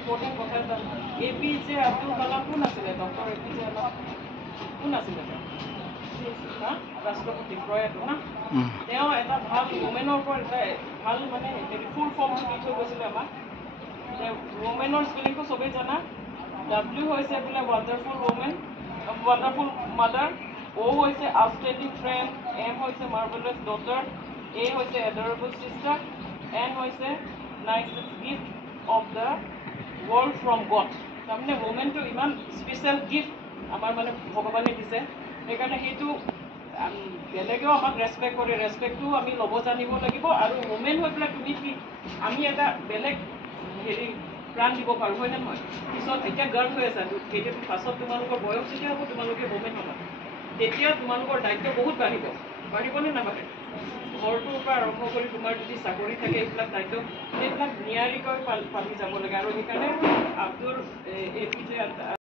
important কথা এটা APJ Abdul Kalam কোন আছিলে ডক্টৰ APJ কোন আছিলে ৰাষ্ট্ৰপতি প্ৰয়াত না তেওঁ এটা ভাল ওমেনৰ ওপৰত এটা ভাল মানে ফুল ফৰ্মটো দি থৈ গৈছিলে আমাক ওমেনৰ স্পেলিংটো চবেই জানা W হৈছে বোলে wonderful women wonderful mother O হৈছে আউটষ্টেণ্ডিং ফ্ৰেণ্ড M হৈছে মাৰ্ভেলাছ ডটাৰ A হৈছে এডৰেবল চিষ্টাৰ N হৈছে nicest gift of the world from god তাৰমানে ওমেনটো ইমান স্পেচিয়েল গিফ্ট আমাৰ মানে ভগৱানে দিছে সেইকাৰণে সেইটো বেলেগেও আমাক ৰেচপেক্ট কৰে ৰেচপেক্টটো আমি ল'ব জানিব লাগিব আৰু ওমেন হৈ পেলাই তুমি কি আমি এটা বেলেগ হেৰি প্ৰাণ দিব পাৰোঁ হয় নে নহয় পিছত এতিয়া গাৰ্ড হৈ আছা কেতিয়া পাছত তোমালোকৰ বয়স যেতিয়া হ'ব তোমালোকে ওমেন হ'বা তেতিয়া তোমালোকৰ দায়িত্ব বহুত বাঢ়িবনে নাবাঢ়ে ঘৰটোৰ পৰা আৰম্ভ কৰি তোমাৰ যদি চাকৰি থাকে এইবিলাক দায়িত্ব সেইবিলাক নিয়াৰিকৈ পালি যাব লাগে আৰু সেইকাৰণে আব্দুল APJ